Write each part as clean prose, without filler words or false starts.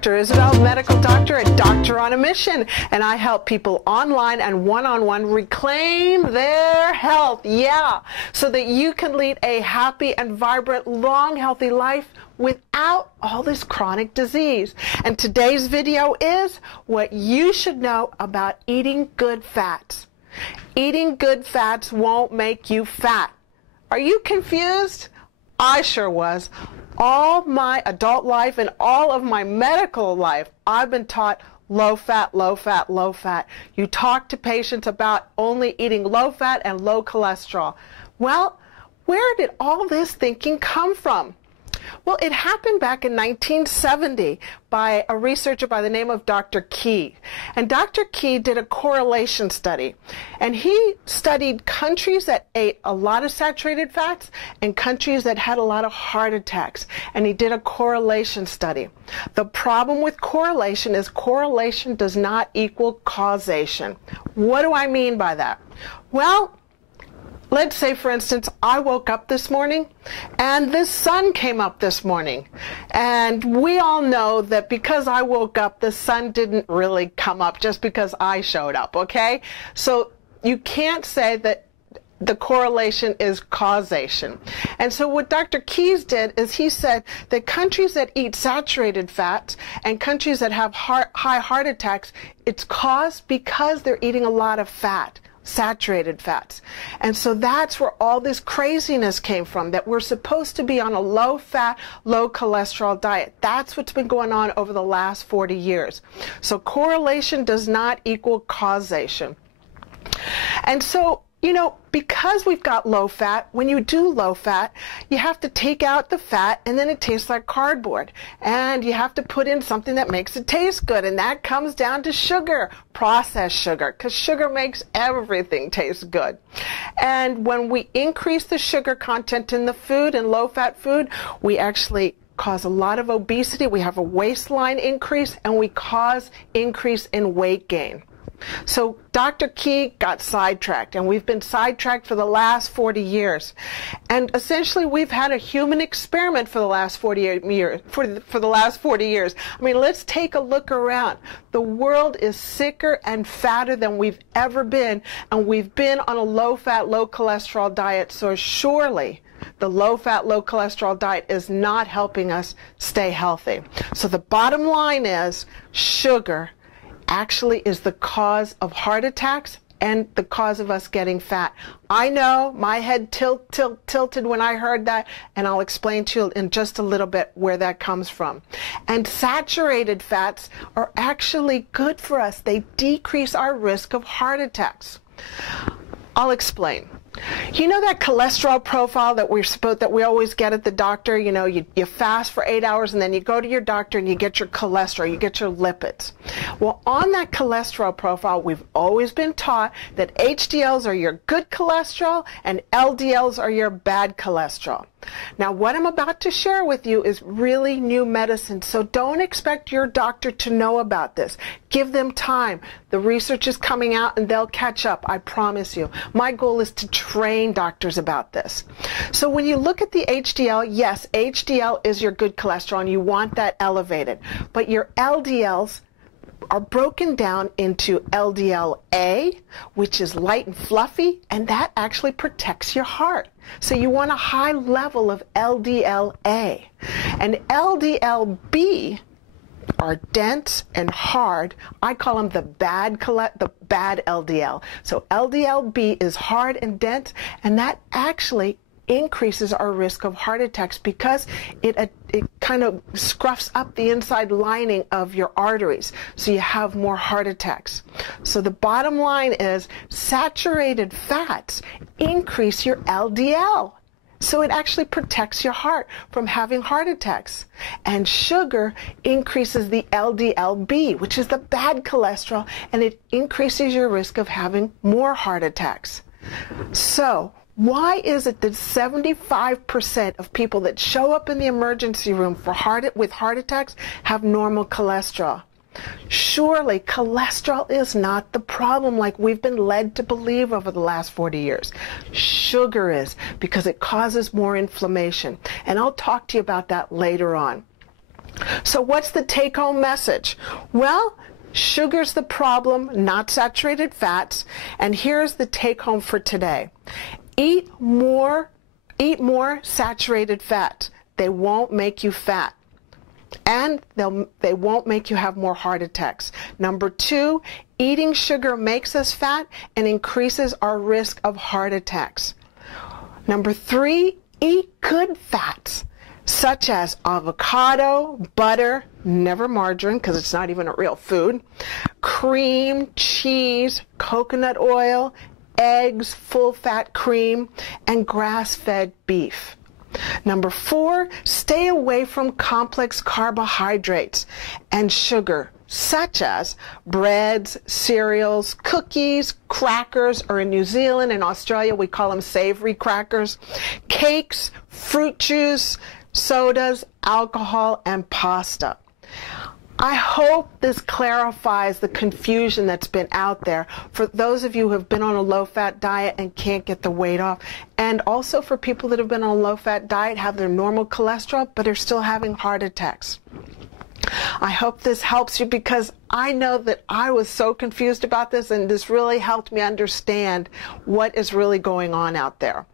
Dr. Isabel, medical doctor at Doctoronamission, and I help people online and one-on-one reclaim their health, so that you can lead a happy and vibrant, long, healthy life without all this chronic disease. And today's video is what you should know about eating good fats. Eating good fats won't make you fat. Are you confused? I sure was. All my adult life and all of my medical life, I've been taught low fat, low fat, low fat. You talk to patients about only eating low fat and low cholesterol. Well, where did all this thinking come from? Well, it happened back in 1970 by a researcher by the name of Dr. Key. And Dr. Key did a correlation study. And he studied countries that ate a lot of saturated fats and countries that had a lot of heart attacks. And he did a correlation study. The problem with correlation is correlation does not equal causation. What do I mean by that? Well, let's say, for instance, I woke up this morning and the sun came up this morning. And we all know that because I woke up, the sun didn't really come up just because I showed up, okay? So you can't say that the correlation is causation. And so what Dr. Keyes did is he said that countries that eat saturated fats and countries that have high heart attacks, it's caused because they're eating a lot of fat. Saturated fats. And so that's where all this craziness came from, that we're supposed to be on a low fat, low cholesterol diet. That's what's been going on over the last 40 years. So correlation does not equal causation. And so, you know, because we've got low fat, when you do low fat, you have to take out the fat and then it tastes like cardboard. And you have to put in something that makes it taste good. And that comes down to sugar, processed sugar, because sugar makes everything taste good. And when we increase the sugar content in the food, in low fat food, we actually cause a lot of obesity. We have a waistline increase and we cause increase in weight gain. So Dr. Key got sidetracked, and we've been sidetracked for the last 40 years. And essentially, we've had a human experiment for the last 40 years. For the last 40 years. I mean, let's take a look around. The world is sicker and fatter than we've ever been, and we've been on a low-fat, low-cholesterol diet. So surely, the low-fat, low-cholesterol diet is not helping us stay healthy. So the bottom line is sugar actually is the cause of heart attacks and the cause of us getting fat. I know my head tilted when I heard that, and I'll explain to you in just a little bit where that comes from. And saturated fats are actually good for us. They decrease our risk of heart attacks. I'll explain. You know that cholesterol profile that we always get at the doctor? You know, you fast for 8 hours and then you go to your doctor and you get your cholesterol, you get your lipids. Well, on that cholesterol profile, we've always been taught that HDLs are your good cholesterol and LDLs are your bad cholesterol. Now, what I'm about to share with you is really new medicine, so don't expect your doctor to know about this. Give them time. The research is coming out and they'll catch up, I promise you. My goal is to train doctors about this. So when you look at the HDL, yes, HDL is your good cholesterol and you want that elevated, but your LDLs are broken down into LDL-A, which is light and fluffy, and that actually protects your heart. So you want a high level of LDL-A. And LDL-B are dense and hard. I call them the bad LDL. So LDL-B is hard and dense, and that actually increases our risk of heart attacks because it kind of scruffs up the inside lining of your arteries, so you have more heart attacks. So the bottom line is saturated fats increase your LDL. So it actually protects your heart from having heart attacks. And sugar increases the LDL-B, which is the bad cholesterol, and it increases your risk of having more heart attacks. So why is it that 75% of people that show up in the emergency room with heart attacks have normal cholesterol? Surely cholesterol is not the problem like we've been led to believe over the last 40 years. Sugar is, because it causes more inflammation. And I'll talk to you about that later on. So what's the take-home message? Well, sugar's the problem, not saturated fats. And here's the take-home for today. Eat more saturated fats. They won't make you fat. And they won't make you have more heart attacks. Number 2, eating sugar makes us fat and increases our risk of heart attacks. Number 3, eat good fats, such as avocado, butter, never margarine because it's not even a real food, cream, cheese, coconut oil, eggs, full-fat cream, and grass-fed beef. Number 4, stay away from complex carbohydrates and sugar, such as breads, cereals, cookies, crackers, or in New Zealand and Australia we call them savory crackers, cakes, fruit juice, sodas, alcohol, and pasta. I hope this clarifies the confusion that's been out there for those of you who have been on a low-fat diet and can't get the weight off, and also for people that have been on a low-fat diet, have their normal cholesterol, but are still having heart attacks. I hope this helps you because I know that I was so confused about this, and this really helped me understand what is really going on out there.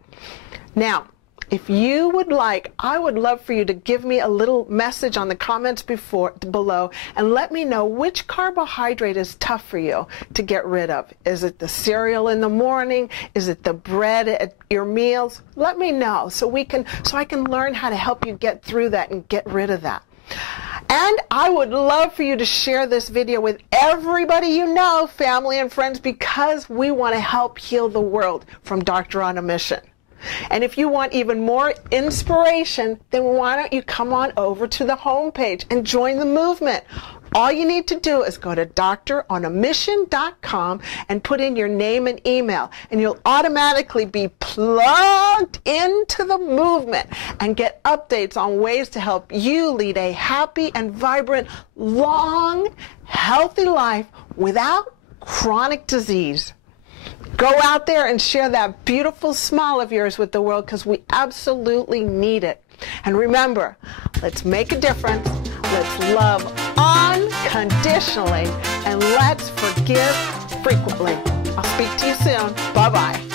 Now, if you would like, I would love for you to give me a little message on the comments below and let me know which carbohydrate is tough for you to get rid of. Is it the cereal in the morning? Is it the bread at your meals? Let me know so I can learn how to help you get through that and get rid of that. And I would love for you to share this video with everybody you know, family and friends, because we want to help heal the world from Doctor on a Mission. And if you want even more inspiration, then why don't you come on over to the homepage and join the movement. All you need to do is go to Doctoronamission.com and put in your name and email, and you'll automatically be plugged into the movement and get updates on ways to help you lead a happy and vibrant, long, healthy life without chronic disease. Go out there and share that beautiful smile of yours with the world because we absolutely need it. And remember, let's make a difference, let's love unconditionally, and let's forgive frequently. I'll speak to you soon. Bye-bye.